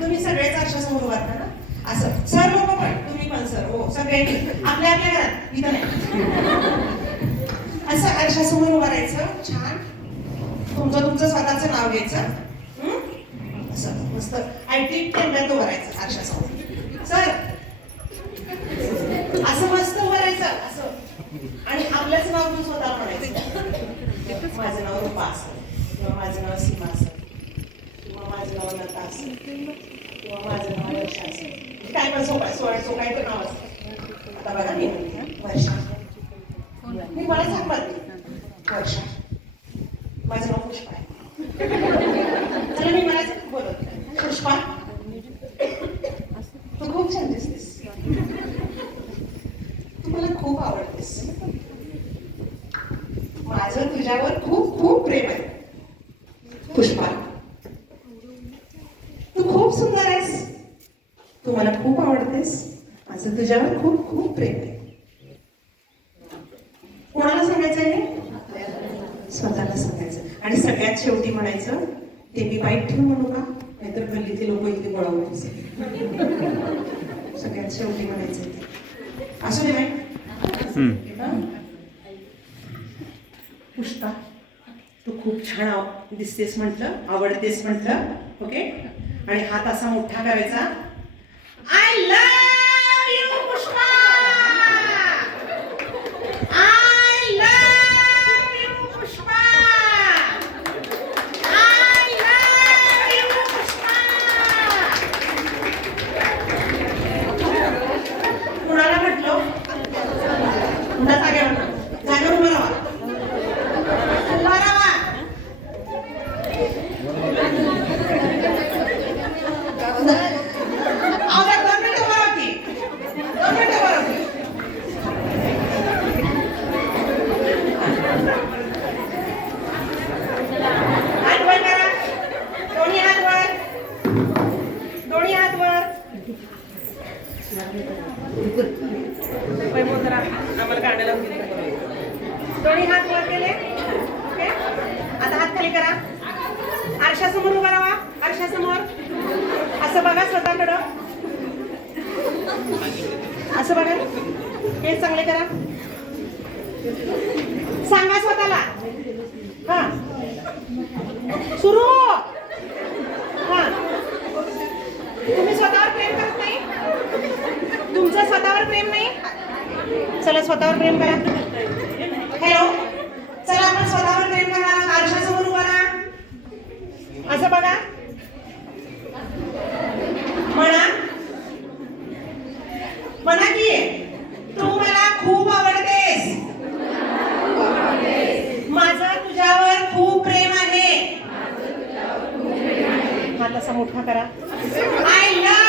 तुम्ही सगळेच आरशासमोर उभा राहता ना असं. सर लोक पण, तुम्ही पण सर, हो सगळे आपल्या आपल्या घरात, इथं नाही. असं आरशासमोर उभं राहायचं, छान तुमचं स्वतःचं नाव घ्यायचं, असं मस्त आयटी टेंब्यात उभं राहायचं आरशासमोर. सर असं मस्त उभं राहायचं असं, आणि आपलंच नाव तू स्वतः म्हणायचं. माझं नाव रूपा असेल, किंवा माझं नाव सीमा असेल, किंवा माझं नाव लता असेल, किंवा माझं नाव वर्षा असेल, काय पण सोकायचं नाव असेल. आता बघा मी म्हणते वर्षा, मी मला सांगत वर्षा, माझं नाव पुष्पा आहे. चला मी मला बोलत पुष्पा, तू खूप छान दिसतेस, तू मला खूप आवडतेस, माझं तुझ्यावर खूप खूप प्रेम आहे. पुष्पा, तू खूप सुंदर आहेस, तू मला खूप आवडतेस, माझं तुझ्यावर खूप खूप प्रेम आहे. कोणाला सांगायचं आहे? स्वतःला सांगायचं. आणि सगळ्यात शेवटी म्हणायचं, ते मी वाईट ठेवू म्हणू का, नाहीतर गल्लीतले लोक इथे गोळा होतील. सगळ्यात शेवटी म्हणायचं ते असू दे बाई. पुष्पा, तू खूप छान दिसतेस म्हटलं, आवडतेस म्हटलं, ओके. आणि हात असा मोठा करायचा, I love you Pushpa, I love you Pushpa, I love you Pushpa. कुणाला म्हटलो? पुन्हा जागेवर उभं राहा. दोन्ही हात वर केले, ओके. आता हात खाली करा, आरशासमोर उभा राहा, आरशासमोर असं बघा स्वतःकडं, असं बघा, हे चांगले करा, सांगा स्वतःला, हा सुरू. हा, तुम्ही स्वतःवर प्रेम करत नाही, तुमचं स्वतःवर प्रेम नाही, चला स्वतःवर प्रेम करा. हॅलो, चला आपण स्वतःवर प्रेम करा, आरशासमोर उभा राहा, असं बघा, म्हणा म्हणा की तू मला खूप आवडतेस, माझं तुझ्यावर खूप प्रेम आहे. हात असा मोठा करा, आय लव्ह